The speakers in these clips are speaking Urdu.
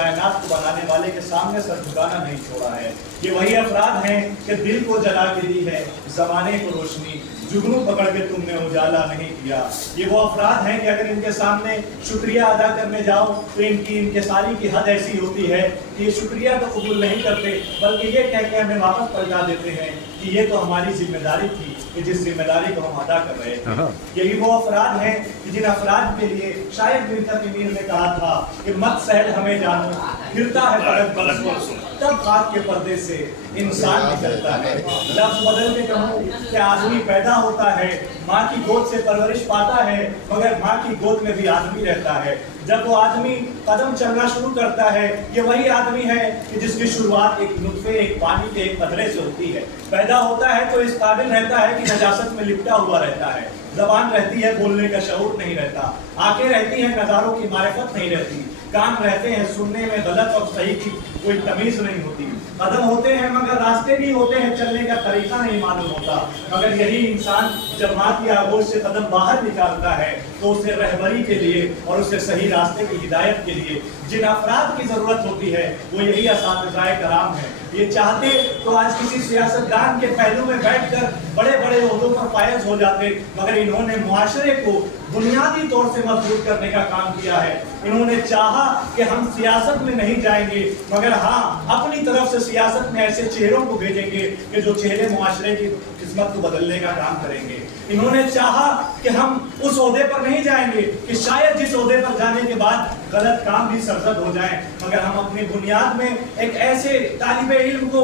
کائنات کو بنانے والے کے سامنے سر جھکانا نہیں چھوڑا ہے۔ یہ وہی افراد ہیں کہ دل کو جلا کے دی ہے زمانے کو روشنی، جگنو پکڑ کے تم نے اجالا نہیں کیا۔ یہ وہ افراد ہیں کہ اگر ان کے سامنے شکریہ ادا کرنے جاؤ تو ان کے ساری کی حد ایسی ہوتی ہے کہ یہ شکریہ تو قبول نہیں کرتے، بلکہ یہ کہہ کے ہمیں واپس پلٹا دیتے ہیں کہ یہ تو ہماری ذمہ داری تھی کہ جس ذمہ داری کو ہم ادا کر رہے تھے۔ یہی وہ افراد ہیں کہ جن افراد کے لیے شاید بن تیمیہ نے کہا تھا کہ مت سہل ہمیں جانو، پھرتا ہے پلک بس تب خاک کے پردے سے انسان نکلتا ہے۔ لفظ بدل کے کہوں کہ آدمی پیدا ہوتا ہے، ماں کی گود سے پرورش پاتا ہے، مگر ماں کی گود میں بھی آدمی رہتا ہے۔ جب وہ آدمی قدم چلنا شروع کرتا ہے، یہ وہی آدمی ہے کہ جس کی شروعات ایک نطفے، ایک پانی کے ایک قطرے سے ہوتی ہے۔ پیدا ہوتا ہے تو اس قابل رہتا ہے کہ نجاست میں لپٹا ہوا رہتا ہے، زبان رہتی ہے بولنے کا شعور نہیں رہتا، آنکھیں رہتی ہیں نظاروں کی معرفت نہیں رہتی، کان رہتے ہیں سننے میں غلط اور صحیح کی کوئی تمیز نہیں ہوتی، قدم ہوتے ہیں مگر راستے بھی ہوتے ہیں، چلنے کا طریقہ نہیں معلوم ہوتا۔ مگر یہی انسان جب ماں کی آغوش سے قدم باہر نکالتا ہے تو اسے رہبری کے لیے اور اسے صحیح راستے کی ہدایت کے لیے جن افراد کی ضرورت ہوتی ہے وہ یہی اساتذہ کرام ہیں۔ یہ چاہتے تو آج کسی سیاستدان کے پہلو میں بیٹھ کر بڑے بڑے عہدوں پر فائز ہو جاتے، مگر انہوں نے معاشرے کو بنیادی طور سے مضبوط کرنے کا کام کیا ہے۔ انہوں نے چاہا کہ ہم سیاست میں نہیں جائیں گے، مگر ہاں اپنی طرف سے سیاست میں ایسے چہروں کو بھیجیں گے کہ جو چہرے معاشرے کی قسمت کو بدلنے کا کام کریں گے۔ انہوں نے چاہا کہ ہم اس عہدے پر نہیں جائیں گے کہ شاید جس عہدے پر جانے کے بعد غلط کام بھی سرزد ہو جائیں، مگر ہم اپنی بنیاد میں ایک ایسے طالب علم کو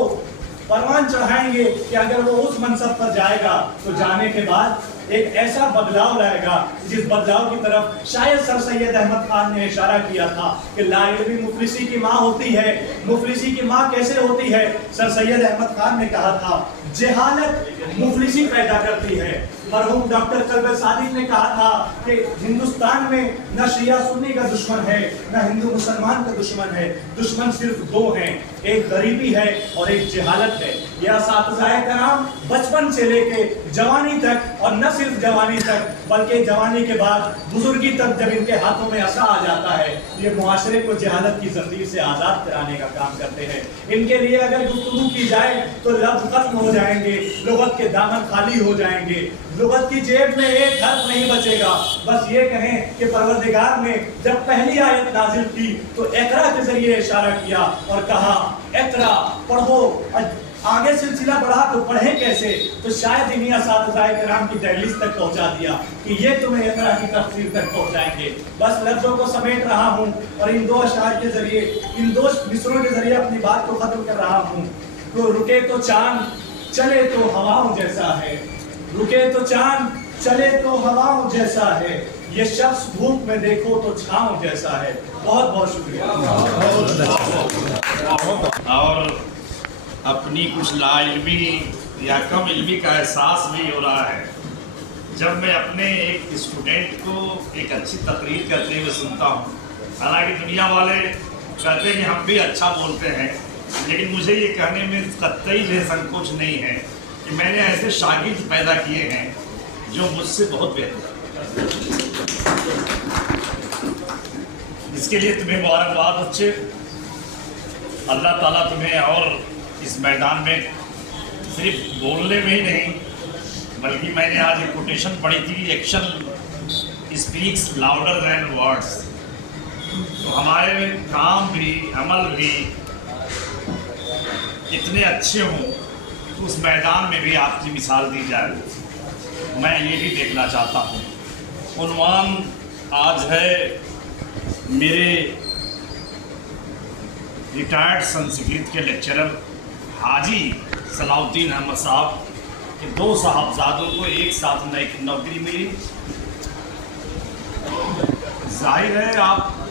پروان چڑھائیں گے کہ اگر وہ اس منصب پر جائے گا تو جانے کے بعد ایک ایسا بدلاؤ لائے گا جس بدلاؤ کی طرف شاید سر سید احمد خان نے اشارہ کیا تھا کہ لا علمی مفلسی کی ماں ہوتی ہے۔ مفلسی کی ماں کیسے ہوتی ہے؟ سر سید احمد خان نے کہا تھا جہالت مفلسی پیدا کرتی ہے۔ مرحوم ڈاکٹر قلب صادق نے کہا تھا کہ ہندوستان میں نہ شیعہ سنی کا دشمن ہے نہ ہندو مسلمان کا دشمن ہے، دشمن صرف دو ہیں، ایک غریبی ہے اور ایک جہالت ہے۔ یہ اساتذہ کرام بچپن سے لے کے جوانی تک، اور نہ صرف جوانی تک بلکہ جوانی کے بعد بزرگی تک جب ان کے ہاتھوں میں عصا آ جاتا ہے، یہ معاشرے کو جہالت کی زنجیر سے آزاد کرانے کا کام کرتے ہیں۔ ان کے لیے اگر گفتگو کی جائے تو لفظ ختم ہو جائیں گے، لغت کے دامن خالی ہو جائیں گے، لغت کی جیب میں ایک حرف نہیں بچے گا۔ بس یہ کہیں کہ پروردگار نے جب پہلی آیت نازل کی تو اقرا کے ذریعے اشارہ کیا اور کہا اقرا پڑھو، آگے سلسلہ بڑھا تو پڑھیں کیسے؟ تو شاید انہی اساتذہ کرام کی دہلیز تک پہنچا دیا کہ یہ تمہیں اقرا کی تفسیر تک پہنچائیں گے۔ بس لفظوں کو سمیٹ رہا ہوں اور ان دو اشعار کے ذریعے، ان دو مصروں کے ذریعے اپنی بات کو ختم کر رہا ہوں۔ تو رکے تو چاند چلے تو ہواؤں جیسا ہے، رکے تو چاند چلے تو ہواؤں جیسا ہے، یہ شخص دھوپ میں دیکھو تو چھاؤں جیسا ہے۔ بہت بہت شکریہ۔ اور اپنی کچھ لا علمی یا کم علمی کا احساس بھی ہو رہا ہے جب میں اپنے ایک اسٹوڈنٹ کو ایک اچھی تقریر کرتے ہوئے سنتا ہوں۔ حالانکہ دنیا والے کہتے ہیں کہ ہم بھی اچھا بولتے ہیں، لیکن مجھے یہ کہنے میں قطعی سنکوچ نہیں ہے کہ میں نے ایسے شاگرد پیدا کیے ہیں جو مجھ سے بہت بہتر ہیں۔ اس کے لیے تمہیں مبارکباد بچے، اللہ تعالیٰ تمہیں اور اس میدان میں صرف بولنے میں ہی نہیں بلکہ میں نے آج ایک کوٹیشن پڑھی تھی، action speaks louder than words. تو ہمارے کام بھی عمل بھی اتنے اچھے ہوں کہ اس میدان میں بھی آپ کی مثال دی جائے، میں یہ بھی دیکھنا چاہتا ہوں۔ عنوان آج ہے میرے ریٹائرڈ سنسکرت کے لیکچرر حاجی صلاح الدین احمد صاحب کے دو صاحبزادوں کو ایک ساتھ نوکری ملی۔ ظاہر ہے آپ